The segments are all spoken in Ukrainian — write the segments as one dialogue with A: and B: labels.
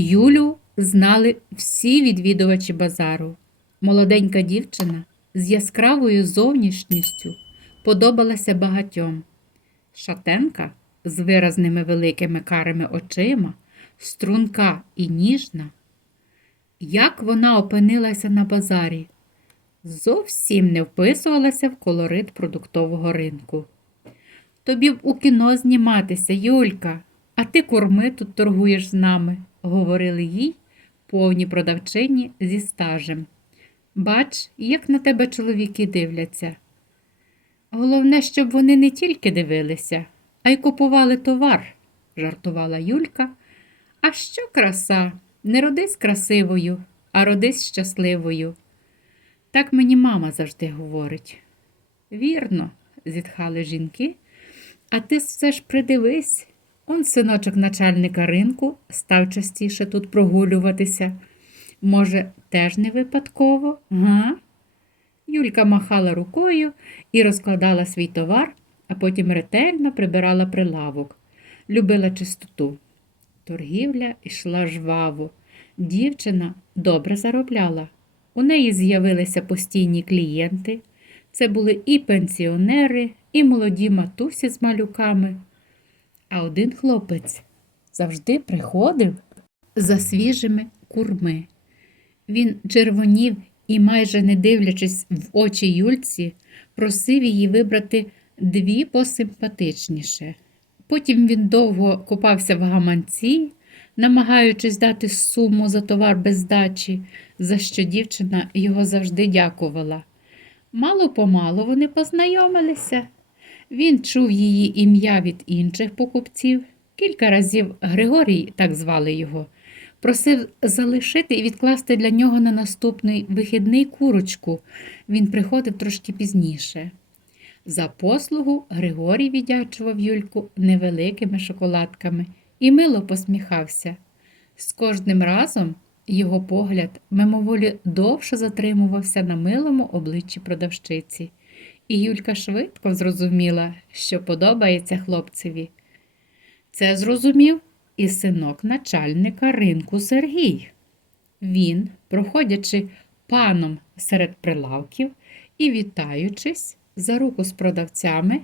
A: Юлю знали всі відвідувачі базару. Молоденька дівчина з яскравою зовнішністю подобалася багатьом. Шатенка з виразними великими карими очима, струнка і ніжна. Як вона опинилася на базарі? Зовсім не вписувалася в колорит продуктового ринку. Тобі б у кіно зніматися, Юлька, а ти корми тут торгуєш з нами, говорили їй повні продавчині зі стажем. Бач, як на тебе чоловіки дивляться. Головне, щоб вони не тільки дивилися, а й купували товар, жартувала Юлька. А що краса? Не родись красивою, а родись щасливою. Так мені мама завжди говорить. Вірно, зітхали жінки, а ти все ж придивись. Он синочок начальника ринку став частіше тут прогулюватися. Може, теж не випадково, га? Юлька махала рукою і розкладала свій товар, а потім ретельно прибирала прилавок, любила чистоту. Торгівля йшла жваво. Дівчина добре заробляла. У неї з'явилися постійні клієнти. Це були і пенсіонери, і молоді матусі з малюками. А один хлопець завжди приходив за свіжими курми. Він червонів і, майже не дивлячись в очі Юльці, просив її вибрати дві посимпатичніше. Потім він довго копався в гаманці, намагаючись дати суму за товар без здачі, за що дівчина його завжди дякувала. Мало помалу вони познайомилися. Він чув її ім'я від інших покупців. Кілька разів Григорій, так звали його, просив залишити і відкласти для нього на наступний вихідний курочку. Він приходив трошки пізніше. За послугу Григорій віддячував Юльку невеликими шоколадками і мило посміхався. З кожним разом його погляд мимоволі довше затримувався на милому обличчі продавщиці, і Юлька швидко зрозуміла, що подобається хлопцеві. Це зрозумів і синок начальника ринку Сергій. Він, проходячи паном серед прилавків і вітаючись за руку з продавцями,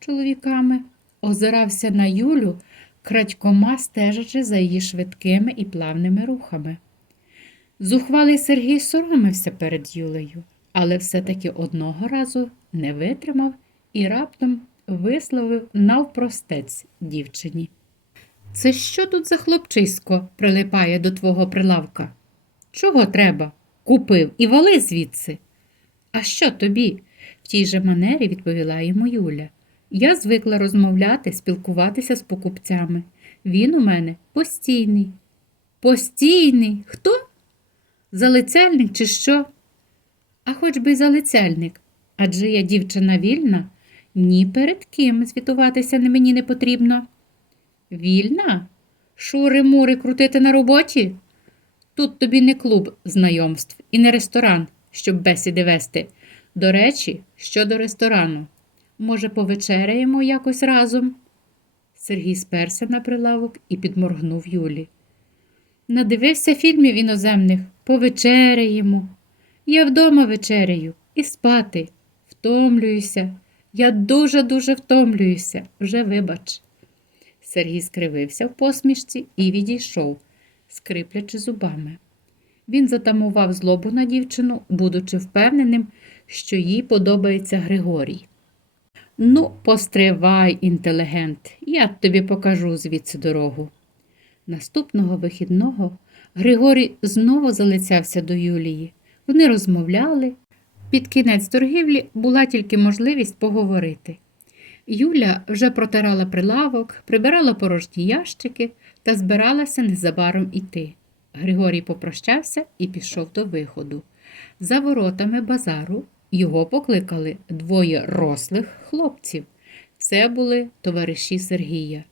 A: чоловіками, озирався на Юлю, крадькома стежачи за її швидкими і плавними рухами. Зухвалий Сергій соромився перед Юлею, але все-таки одного разу не витримав і раптом висловив навпростець дівчині. Це що тут за хлопчисько прилипає до твого прилавка? Чого треба? Купив і вали звідси. А що тобі? В тій же манері відповіла йому Юля. Я звикла розмовляти, спілкуватися з покупцями. Він у мене постійний. Постійний? Хто? Залицяльник чи що? А хоч би й залицяльник. Адже я дівчина вільна, ні перед ким звітуватися мені не потрібно. Вільна? Шури-мури крутити на роботі? Тут тобі не клуб знайомств і не ресторан, щоб бесіди вести. До речі, щодо ресторану. Може, повечеряємо якось разом? Сергій сперся на прилавок і підморгнув Юлі. Надивився фільмів іноземних, повечеряємо. Я вдома вечеряю і спати. Втомлююся. Я дуже-дуже втомлююся, вже вибач. Сергій скривився в посмішці і відійшов, скриплячи зубами. Він затамував злобу на дівчину, будучи впевненим, що їй подобається Григорій. Ну, постривай, інтелігент, я тобі покажу звідси дорогу. Наступного вихідного Григорій знову залицявся до Юлії. Вони розмовляли. Під кінець торгівлі була тільки можливість поговорити. Юля вже протирала прилавок, прибирала порожні ящики та збиралася незабаром іти. Григорій попрощався і пішов до виходу. За воротами базару його покликали двоє рослих хлопців. Це були товариші Сергія.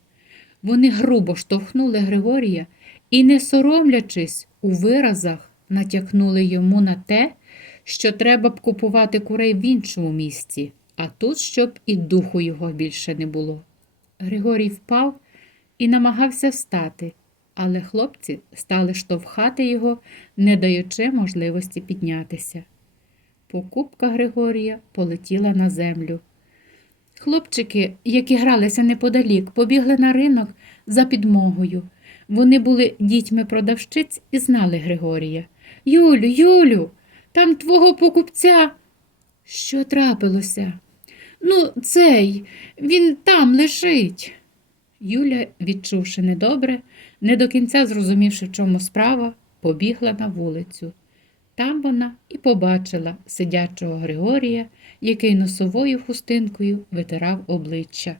A: Вони грубо штовхнули Григорія і, не соромлячись, у виразах натякнули йому на те, що треба б купувати курей в іншому місці, а тут, щоб і духу його більше не було. Григорій впав і намагався встати, але хлопці стали штовхати його, не даючи можливості піднятися. Покупка Григорія полетіла на землю. Хлопчики, які гралися неподалік, побігли на ринок за підмогою. Вони були дітьми продавщиць і знали Григорія. Юлю, Юлю, там твого покупця. Що трапилося? Ну, цей, він там лежить. Юля, відчувши недобре, не до кінця зрозумівши, в чому справа, побігла на вулицю. Там вона і побачила сидячого Григорія, який носовою хустинкою витирав обличчя.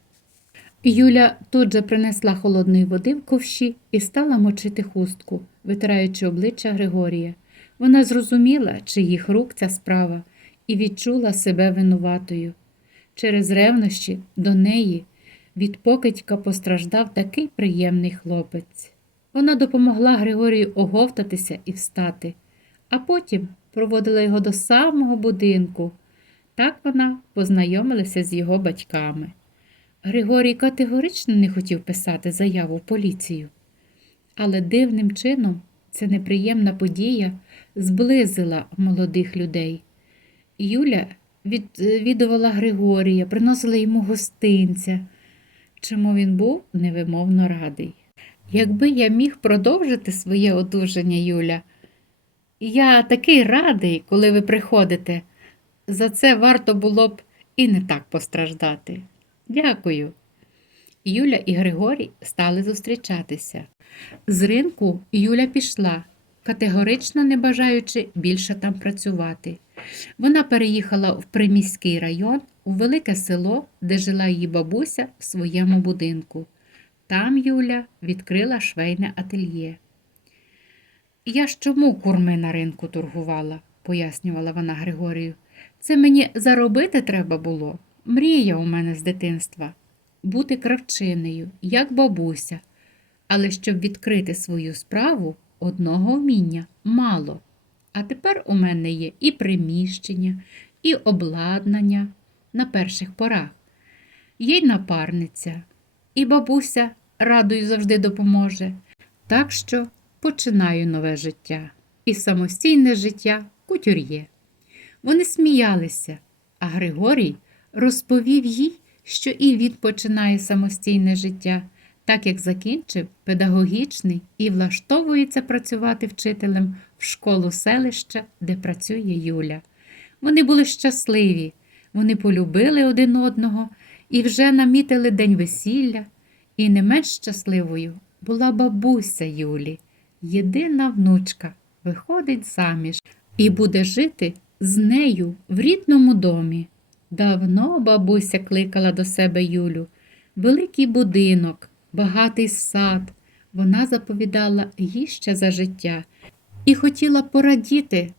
A: Юля тут же принесла холодної води в ковші і стала мочити хустку, витираючи обличчя Григорія. Вона зрозуміла, чиїх рук ця справа, і відчула себе винуватою. Через ревнощі до неї від покидька постраждав такий приємний хлопець. Вона допомогла Григорію оговтатися і встати, а потім проводила його до самого будинку. Так вона познайомилася з його батьками. Григорій категорично не хотів писати заяву в поліцію. Але дивним чином ця неприємна подія зблизила молодих людей. Юля відвідувала Григорія, приносила йому гостинця, чому він був невимовно радий. Якби я міг продовжити своє одужання, Юля, я такий радий, коли ви приходите. За це варто було б і не так постраждати. Дякую. Юля і Григорій стали зустрічатися. З ринку Юля пішла, категорично не бажаючи більше там працювати. Вона переїхала в приміський район, у велике село, де жила її бабуся в своєму будинку. Там Юля відкрила швейне ательє. Я ж чому курми на ринку торгувала, пояснювала вона Григорію. Це мені заробити треба було. Мрія у мене з дитинства бути кравчинею, як бабуся. Але щоб відкрити свою справу, одного вміння мало. А тепер у мене є і приміщення, і обладнання на перших порах. Є й напарниця, і бабуся радою завжди допоможе. Так що починаю нове життя і самостійне життя кутюр'є. Вони сміялися, а Григорій розповів їй, що і він починає самостійне життя, так як закінчив педагогічний і влаштовується працювати вчителем в школу селища, де працює Юля. Вони були щасливі, вони полюбили один одного і вже намітили день весілля, і не менш щасливою була бабуся Юлі, єдина внучка, виходить заміж і буде жити з нею в рідному домі. Давно бабуся кликала до себе Юлю. Великий будинок, багатий сад. Вона заповідала їй за життя і хотіла порадіти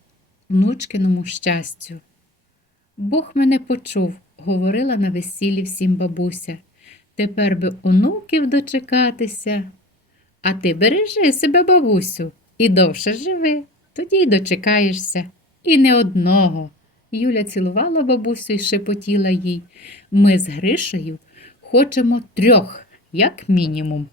A: внучкиному щастю. Бог мене почув, говорила на весіллі всім бабуся. Тепер би онуків дочекатися. А ти бережи себе, бабусю, і довше живи, тоді й дочекаєшся. І не одного. Юля цілувала бабусю і шепотіла їй. Ми з Гришею хочемо трьох, як мінімум.